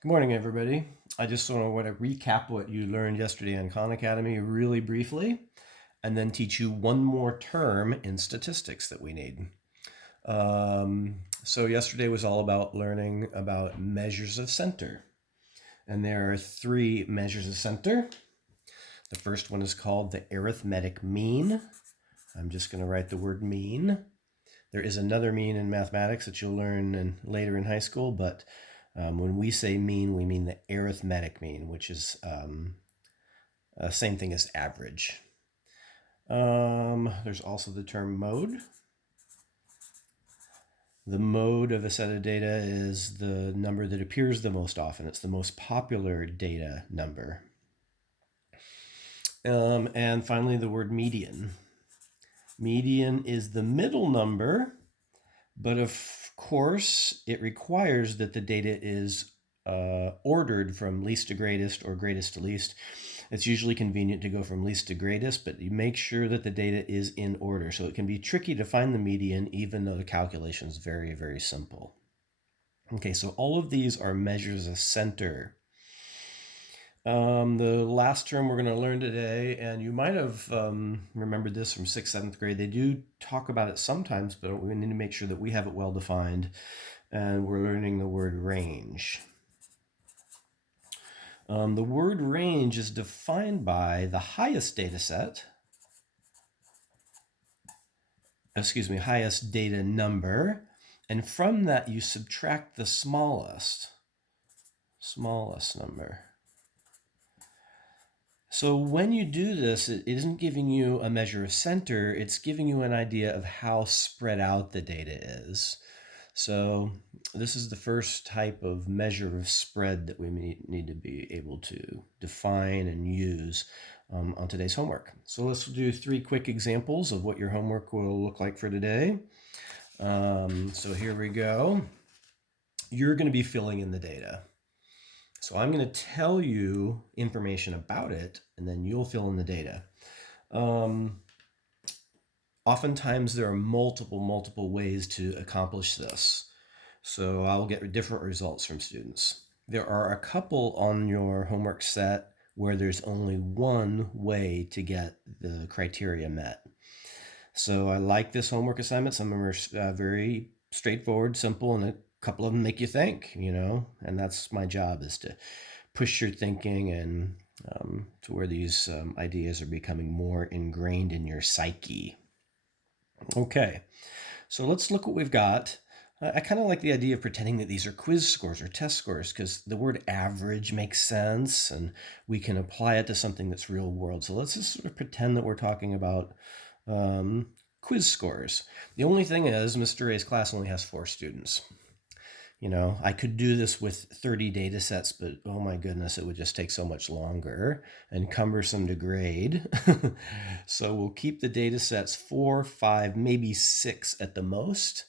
Good morning, everybody. I just want to recap what you learned yesterday on Khan Academy really briefly, and then teach you one more term in statistics that we need. So yesterday was all about learning about measures of center. And there are three measures of center. The first one is called the arithmetic mean. I'm just going to write the word mean. There is another mean in mathematics that you'll learn later in high school, but when we say mean, we mean the arithmetic mean, which is same thing as average. There's also the term mode. The mode of a set of data is the number that appears the most often. It's the most popular data number. And finally, the word median. Median is the middle number, but of course, it requires that the data is ordered from least to greatest or greatest to least. It's usually convenient to go from least to greatest, but you make sure that the data is in order. So it can be tricky to find the median, even though the calculation is very, very simple. Okay, so all of these are measures of center. The last term we're going to learn today, and you might have remembered this from 6th, 7th grade, they do talk about it sometimes, but we need to make sure that we have it well defined, and we're learning the word range. The word range is defined by the highest data set, highest data number, and from that you subtract the smallest number. So when you do this, it isn't giving you a measure of center, it's giving you an idea of how spread out the data is. So this is the first type of measure of spread that we need to be able to define and use on today's homework. So let's do 3 quick examples of what your homework will look like for today. So here we go. You're going to be filling in the data. So I'm going to tell you information about it, and then you'll fill in the data. Oftentimes there are multiple ways to accomplish this. So I'll get different results from students. There are a couple on your homework set where there's only one way to get the criteria met. So I like this homework assignment. Some of them are very straightforward, simple, and a couple of them make you think, and that's my job, is to push your thinking and to where these ideas are becoming more ingrained in your psyche. Okay, so let's look what we've got. I kind of like the idea of pretending that these are quiz scores or test scores, because the word average makes sense and we can apply it to something that's real world. So let's just sort of pretend that we're talking about quiz scores. The only thing is, Mr. A's class only has 4 students. I could do this with 30 data sets, but oh my goodness, it would just take so much longer and cumbersome to grade. So we'll keep the data sets 4, 5, maybe 6 at the most.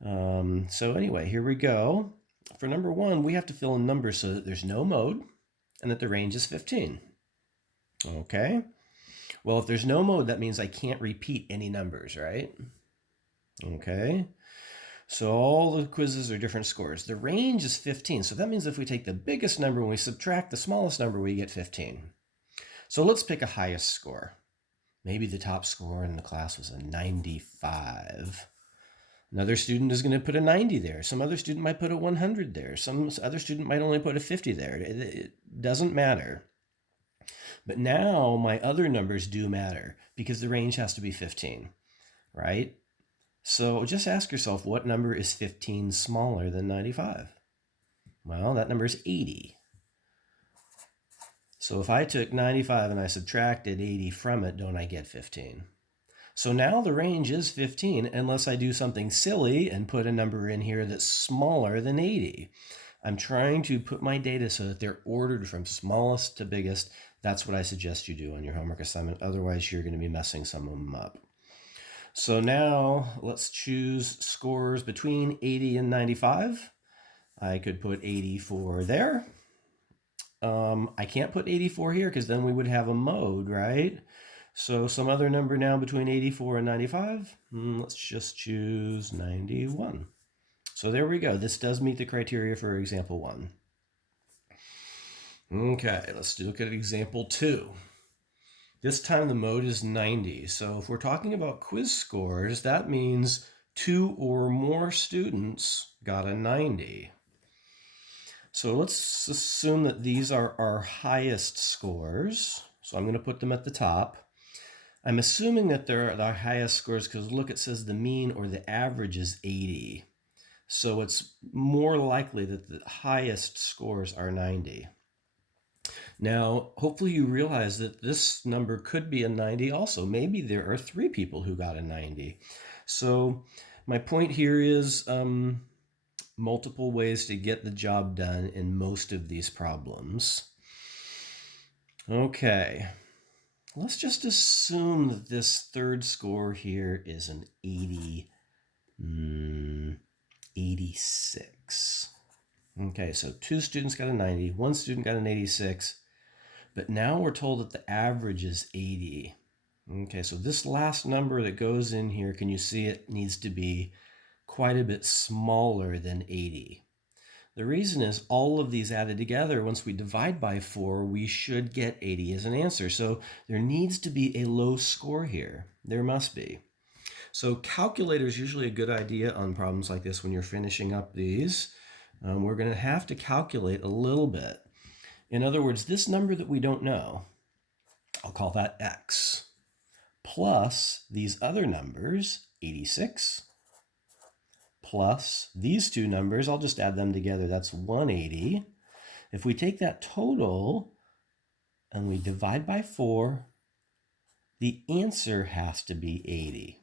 So anyway, here we go. For number 1, we have to fill in numbers so that there's no mode and that the range is 15. Okay. Well, if there's no mode, that means I can't repeat any numbers, right? Okay. So all the quizzes are different scores. The range is 15. So that means if we take the biggest number and we subtract the smallest number, we get 15. So let's pick a highest score. Maybe the top score in the class was a 95. Another student is going to put a 90 there. Some other student might put a 100 there. Some other student might only put a 50 there. It doesn't matter. But now my other numbers do matter because the range has to be 15, right? So just ask yourself, what number is 15 smaller than 95? Well, that number is 80. So if I took 95 and I subtracted 80 from it, don't I get 15? So now the range is 15 unless I do something silly and put a number in here that's smaller than 80. I'm trying to put my data so that they're ordered from smallest to biggest. That's what I suggest you do on your homework assignment. Otherwise, you're going to be messing some of them up. So now let's choose scores between 80 and 95. I could put 84 there. I can't put 84 here because then we would have a mode, right? So some other number now between 84 and 95. Let's just choose 91. So there we go. This does meet the criteria for example 1. Okay, let's look at example 2. This time the mode is 90. So if we're talking about quiz scores, that means 2 or more students got a 90. So let's assume that these are our highest scores. So I'm going to put them at the top. I'm assuming that they're the highest scores because look, it says the mean or the average is 80. So it's more likely that the highest scores are 90. Now, hopefully you realize that this number could be a 90 also. Maybe there are 3 people who got a 90. So my point here is multiple ways to get the job done in most of these problems. Okay, let's just assume that this third score here is an 86. Okay, so 2 students got a 90, 1 student got an 86, but now we're told that the average is 80. Okay, so this last number that goes in here, can you see it needs to be quite a bit smaller than 80? The reason is all of these added together, once we divide by 4, we should get 80 as an answer. So there needs to be a low score here. There must be. So calculator is usually a good idea on problems like this when you're finishing up these. We're going to have to calculate a little bit. In other words, this number that we don't know, I'll call that x, plus these other numbers, 86, plus these 2 numbers, I'll just add them together, that's 180. If we take that total and we divide by 4, the answer has to be 80.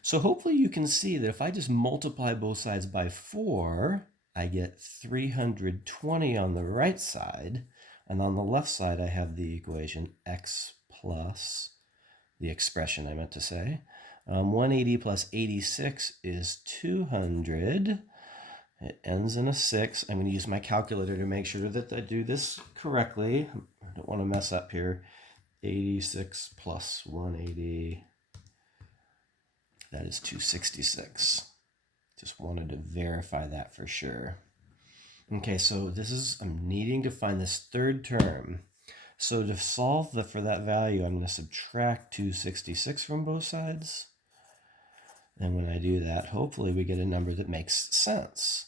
So hopefully you can see that if I just multiply both sides by 4, I get 320 on the right side, and on the left side I have the equation x plus the expression I meant to say. 180 plus 86 is 200. It ends in a 6. I'm going to use my calculator to make sure that I do this correctly. I don't want to mess up here. 86 plus 180, that is 266. Just wanted to verify that for sure. Okay, so I'm needing to find this third term. So to solve for that value, I'm going to subtract 266 from both sides. And when I do that, hopefully we get a number that makes sense.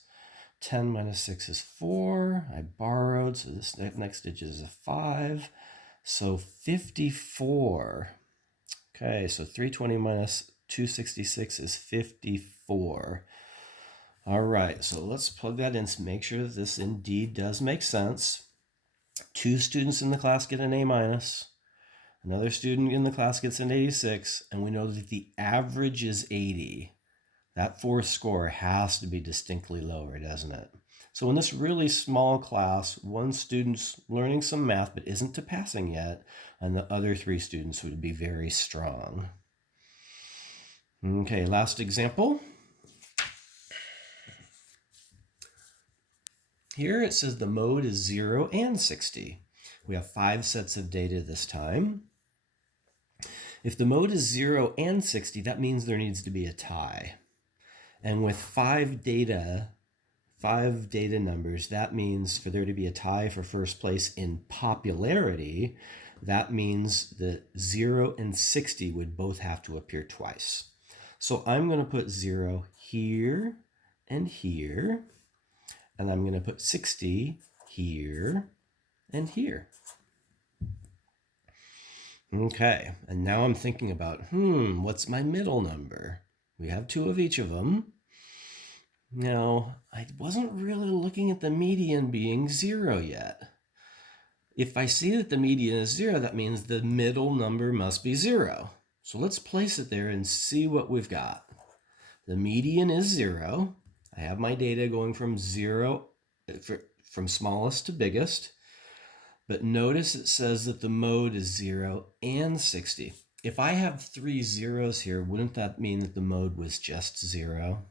10 minus 6 is 4. I borrowed, so this next digit is a 5. So 54. Okay, so 320 minus 266 is 54. All right, so let's plug that in to make sure that this indeed does make sense. 2 students in the class get an A minus. Another student in the class gets an 86, and we know that the average is 80. That fourth score has to be distinctly lower, doesn't it? So in this really small class, 1 student's learning some math but isn't to passing yet, and the other 3 students would be very strong. Okay, last example. Here it says the mode is 0 and 60. We have 5 sets of data this time. If the mode is 0 and 60, that means there needs to be a tie. And with 5 data numbers, that means for there to be a tie for first place in popularity, that means that 0 and 60 would both have to appear twice. So I'm going to put 0 here, and I'm going to put 60 here and here. Okay, and now I'm thinking about, what's my middle number? We have 2 of each of them. Now, I wasn't really looking at the median being 0 yet. If I see that the median is 0, that means the middle number must be 0. So let's place it there and see what we've got. The median is 0. I have my data going from smallest to biggest. But notice it says that the mode is 0 and 60. If I have 3 zeros here, wouldn't that mean that the mode was just 0?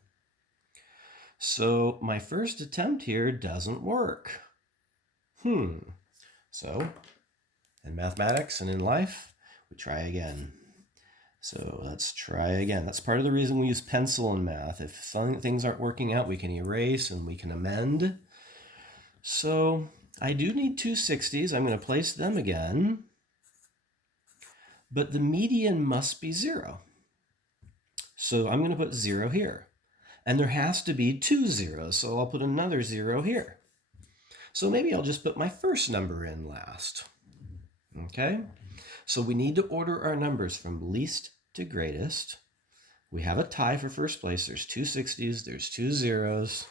So my first attempt here doesn't work. So in mathematics and in life, we try again. So let's try again. That's part of the reason we use pencil in math. If things aren't working out, we can erase and we can amend. So I do need two 60s. I'm going to place them again. But the median must be 0. So I'm going to put 0 here. And there has to be two zeros, so I'll put another 0 here. So maybe I'll just put my first number in last. Okay? So we need to order our numbers from least to greatest. We have a tie for first place. There's two 60s, there's two zeros.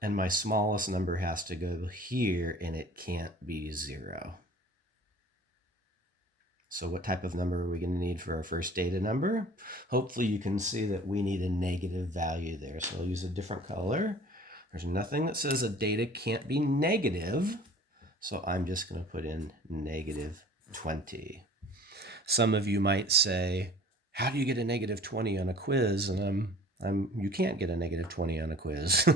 And my smallest number has to go here, and it can't be 0. So what type of number are we going to need for our first data number? Hopefully you can see that we need a negative value there. So I'll use a different color. There's nothing that says a data can't be negative. So I'm just going to put in negative 20. Some of you might say, how do you get a negative 20 on a quiz? And you can't get a negative 20 on a quiz.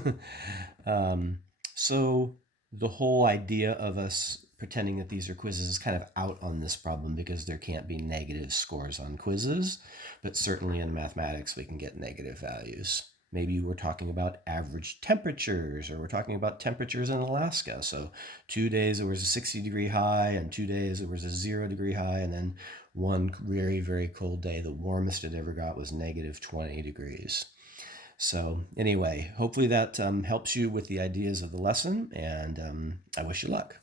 So the whole idea of us pretending that these are quizzes is kind of out on this problem because there can't be negative scores on quizzes, but certainly in mathematics we can get negative values. Maybe we're talking about average temperatures, or we're talking about temperatures in Alaska. So 2 days there was a 60-degree high, and 2 days there was a 0-degree high, and then one very, very cold day, the warmest it ever got was negative 20 degrees. So anyway, hopefully that helps you with the ideas of the lesson, and I wish you luck.